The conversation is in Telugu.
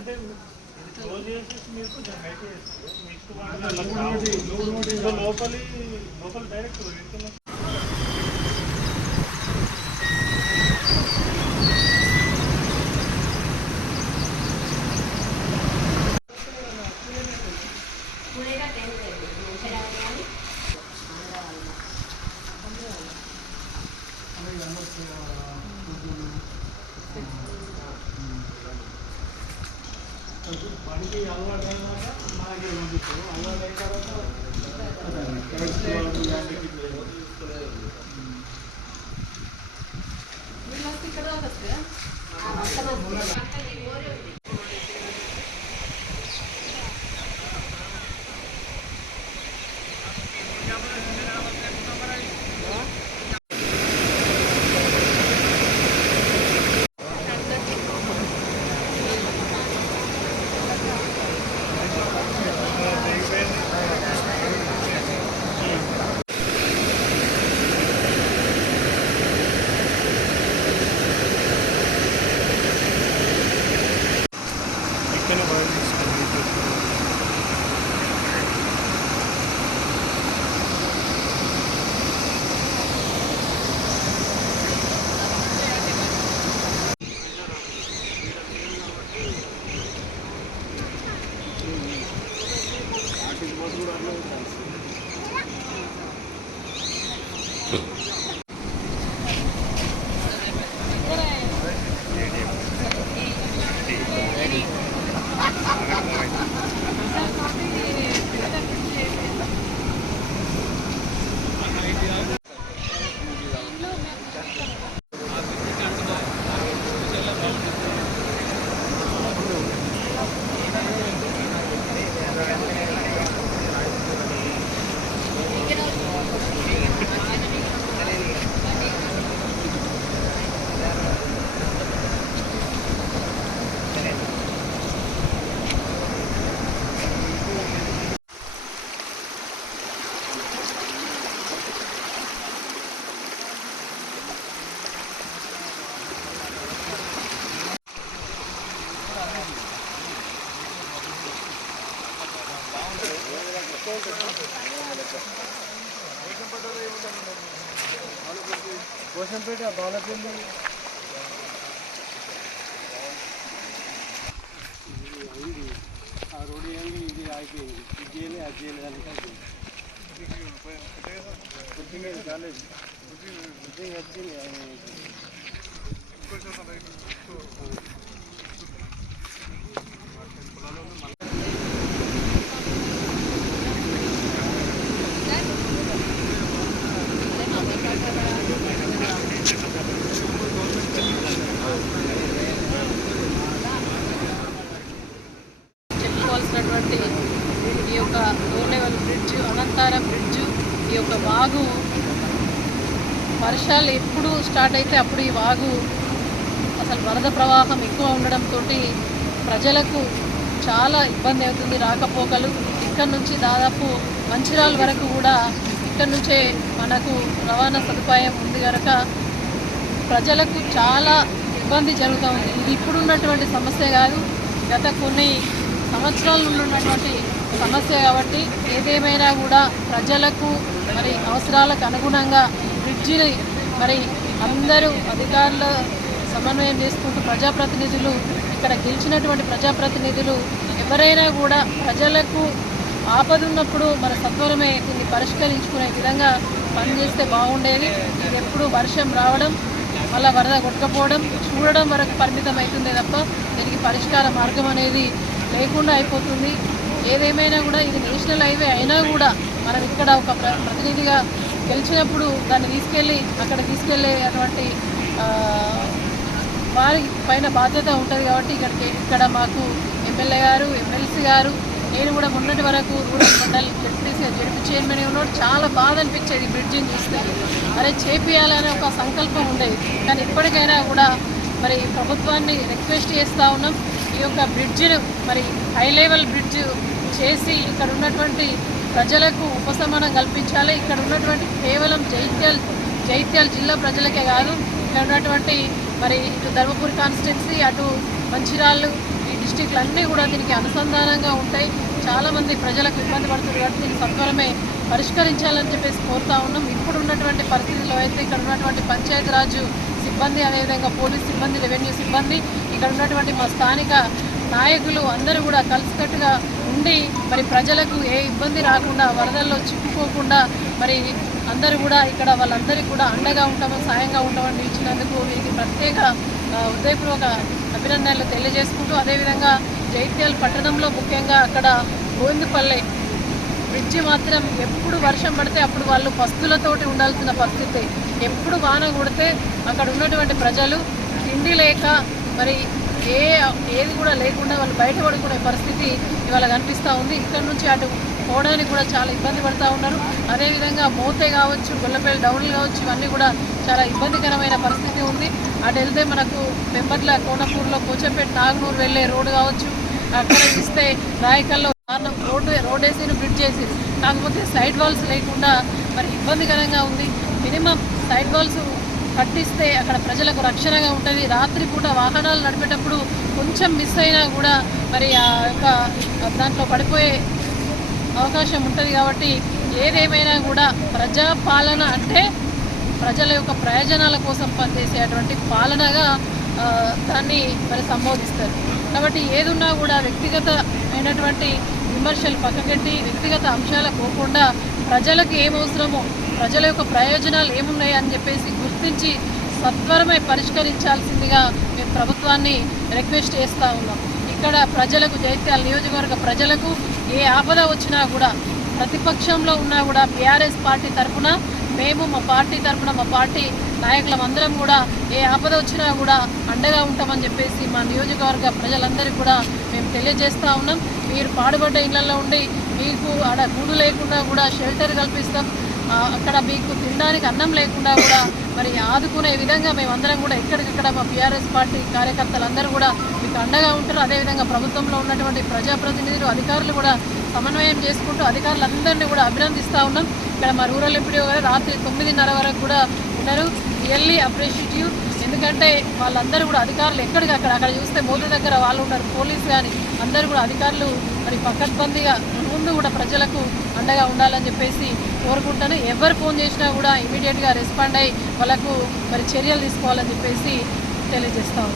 అంటే క్లోజ్ చేసేసి మీరు కొంచెం హైట్ చేస్తారు నెక్స్ట్ లోపల డైరెక్ట్ వెళ్తున్నా పనికి అలవాటు అయినాక మనకి పంపిస్తాము. అలవాటు అయిన తర్వాత ఇక్కడ వస్తే కోసంపేట బాలపల్లి అయింది. ఆ రోడ్డు ఏంది ఇది అయిపోయింది. ఇది చేయలేదు అది చేయలేదు అంటే కొద్దిగా కాలేదు కొద్దిగా వచ్చింది. చెప్పుకోవాల్సినటువంటి ఈ యొక్క లో లెవెల్ బ్రిడ్జ్, అనంతారం బ్రిడ్జ్, ఈ యొక్క వాగు వర్షాలు ఎప్పుడు స్టార్ట్ అయితే అప్పుడు ఈ వాగు అసలు వరద ప్రవాహం ఎక్కువ ఉండడంతో ప్రజలకు చాలా ఇబ్బంది అవుతుంది. రాకపోకలు ఇక్కడ నుంచి దాదాపు మంచిర్యాల వరకు కూడా ఇక్కడ నుంచే మనకు రవాణా సదుపాయం ఉంది కనుక ప్రజలకు చాలా ఇబ్బంది జరుగుతూ ఉంది. ఇది ఇప్పుడున్నటువంటి సమస్య కాదు, గత కొన్ని సంవత్సరాల నుండి ఉన్నటువంటి సమస్య కాబట్టి ఏదేమైనా కూడా ప్రజలకు మరి అవసరాలకు అనుగుణంగా బ్రిడ్జిని మరి అందరూ అధికారుల సమన్వయం చేసుకుంటూ ప్రజాప్రతినిధులు ఇక్కడ గెలిచినటువంటి ప్రజాప్రతినిధులు ఎవరైనా కూడా ప్రజలకు ఆపదున్నప్పుడు మన సత్వరమే దీన్ని పరిష్కరించుకునే విధంగా పనిచేస్తే బాగుండేది. ఇది ఎప్పుడు వర్షం రావడం మళ్ళీ వరద కొట్టుకపోవడం చూడడం వరకు పరిమితం అవుతుందే తప్ప దీనికి పరిష్కార మార్గం అనేది లేకుండా అయిపోతుంది. ఏదేమైనా కూడా ఇది నేషనల్ హైవే అయినా కూడా మనం ఇక్కడ ఒక ప్రతినిధిగా గెలిచినప్పుడు దాన్ని తీసుకెళ్ళి అక్కడ తీసుకెళ్ళే అటువంటి వారి పైన బాధ్యత ఉంటుంది కాబట్టి ఇక్కడ మాకు ఎమ్మెల్యే గారు, ఎమ్మెల్సీ గారు, నేను కూడా మొన్నటి వరకు రూరల్ మండల్ జడ్పీ చైర్మన్ ఉన్నాడు. చాలా బాధ అనిపించేది బ్రిడ్జిని చూస్తే, అరే చేపియాలనే ఒక సంకల్పం ఉండేది. కానీ ఇప్పటికైనా కూడా మరి ప్రభుత్వాన్ని రిక్వెస్ట్ చేస్తూ ఉన్నాం, ఈ యొక్క బ్రిడ్జిను మరి హై లెవెల్ బ్రిడ్జ్ చేసి ఇక్కడ ఉన్నటువంటి ప్రజలకు ఉపశమనం కల్పించాలి. ఇక్కడ ఉన్నటువంటి కేవలం జైత్యాల జిల్లా ప్రజలకే కాదు, ఇక్కడ ఉన్నటువంటి మరి ఇటు ధర్మపురి కాన్స్టిట్యున్సీ, అటు మంచిర్యాల, ఈ డిస్టిక్లు అన్నీ కూడా దీనికి అనుసంధానంగా ఉంటాయి. చాలామంది ప్రజలకు ఇబ్బంది పడుతుంది కాబట్టి దీన్ని సత్వరమే పరిష్కరించాలని చెప్పేసి కోరుతా ఉన్నాం. ఇప్పుడు ఉన్నటువంటి పరిస్థితుల్లో అయితే ఇక్కడ ఉన్నటువంటి పంచాయతీరాజ్ సిబ్బంది, అదేవిధంగా పోలీస్ సిబ్బంది, రెవెన్యూ సిబ్బంది, ఇక్కడ ఉన్నటువంటి మా స్థానిక నాయకులు అందరూ కూడా కలిసికట్టుగా ఉండి మరి ప్రజలకు ఏ ఇబ్బంది రాకుండా, వరదల్లో చిక్కుకోకుండా మరి అందరూ కూడా ఇక్కడ వాళ్ళందరికీ కూడా అండగా ఉంటామని, సాయంగా ఉంటామని నిలిచినందుకు వీరికి ప్రత్యేక హృదయపూర్వక అభినందనలు తెలియజేసుకుంటూ, అదేవిధంగా జైత్యాల పట్టణంలో ముఖ్యంగా అక్కడ గోవిందపల్లె బ్రిడ్జి మాత్రం ఎప్పుడు వర్షం పడితే అప్పుడు వాళ్ళు పస్తులతోటి ఉండాల్సిన పరిస్థితి. ఎప్పుడు వాన కొడితే అక్కడ ఉన్నటువంటి ప్రజలు తిండి లేక మరి ఏది కూడా లేకుండా వాళ్ళు బయట పడుకునే పరిస్థితి ఇవాళ కనిపిస్తూ ఉంది. ఇక్కడ నుంచి అటు పోవడానికి కూడా చాలా ఇబ్బంది పడుతూ ఉన్నారు. అదేవిధంగా మోతే కావచ్చు, గొల్లపల్లి డౌన్లు కావచ్చు, ఇవన్నీ కూడా చాలా ఇబ్బందికరమైన పరిస్థితి ఉంది. అటు వెళ్తే మనకు పెంబట్ల, కోనపూర్లో, పోచంపేట, నాగనూరు వెళ్ళే రోడ్డు కావచ్చు, అక్కడ చూస్తే రాయకల్లో రోడ్ వేసి బ్రిడ్జ్ చేసి, కాకపోతే సైడ్ వాల్స్ లేకుండా మరి ఇబ్బందికరంగా ఉంది. మినిమం సైడ్ వాల్స్ కట్టిస్తే అక్కడ ప్రజలకు రక్షణగా ఉంటుంది. రాత్రిపూట వాహనాలు నడిపేటప్పుడు కొంచెం మిస్ అయినా కూడా మరి ఆ యొక్క దాంట్లో పడిపోయే అవకాశం ఉంటుంది. కాబట్టి ఏదేమైనా కూడా ప్రజాపాలన అంటే ప్రజల యొక్క ప్రయోజనాల కోసం పనిచేసేటువంటి పాలనగా దాన్ని మరి సంబోధిస్తారు. కాబట్టి ఏదున్నా కూడా వ్యక్తిగతమైనటువంటి విమర్శలు పక్కకెట్టి వ్యక్తిగత అంశాలకు పోకుండా ప్రజలకు ఏమవసరమో, ప్రజల యొక్క ప్రయోజనాలు ఏమున్నాయి అని చెప్పేసి గుర్తించి సత్వరమే పరిష్కరించాల్సిందిగా మేము ప్రభుత్వాన్ని రిక్వెస్ట్ చేస్తూ ఉన్నాం. ఇక్కడ ప్రజలకు, జైత్యాల నియోజకవర్గ ప్రజలకు ఏ ఆపద వచ్చినా కూడా, ప్రతిపక్షంలో ఉన్నా కూడా బీఆర్ఎస్ పార్టీ తరఫున మేము, మా పార్టీ తరఫున మా పార్టీ నాయకులమందరం కూడా ఏ ఆపద వచ్చినా కూడా అండగా ఉంటామని చెప్పేసి మా నియోజకవర్గ ప్రజలందరికీ కూడా మేము తెలియజేస్తూ ఉన్నాం. మీరు పాడుబడ్డ ఇళ్లలో ఉండి మీకు ఆడ గూడు లేకుండా కూడా షెల్టర్ కల్పిస్తాం, అక్కడ మీకు తినడానికి అన్నం లేకుండా కూడా మరి ఆదుకునే విధంగా మేమందరం కూడా ఎక్కడికక్కడ మా బీఆర్ఎస్ పార్టీ కార్యకర్తలందరూ కూడా మీకు అండగా ఉంటారు. అదేవిధంగా ప్రభుత్వంలో ఉన్నటువంటి ప్రజాప్రతినిధులు, అధికారులు కూడా సమన్వయం చేసుకుంటూ అధికారులందరినీ కూడా అభినందిస్తూ ఉన్నాం. ఇక్కడ మా రూరల్ ఎంపీడీఓ గారు రాత్రి 9:30 వరకు కూడా ఉన్నారు. Really appreciative. ఎందుకంటే వాళ్ళందరూ కూడా అధికారులు అక్కడ చూస్తే మోదీ దగ్గర వాళ్ళు ఉన్నారు, పోలీసు కానీ అందరూ కూడా అధికారులు మరి పకడ్బందీగా ముందు కూడా ప్రజలకు అండగా ఉండాలని చెప్పేసి కోరుకుంటాను. ఎవరు ఫోన్ చేసినా కూడా ఇమీడియట్గా రెస్పాండ్ అయ్యి వాళ్ళకు మరి చర్యలు తీసుకోవాలని చెప్పేసి తెలియజేస్తాం.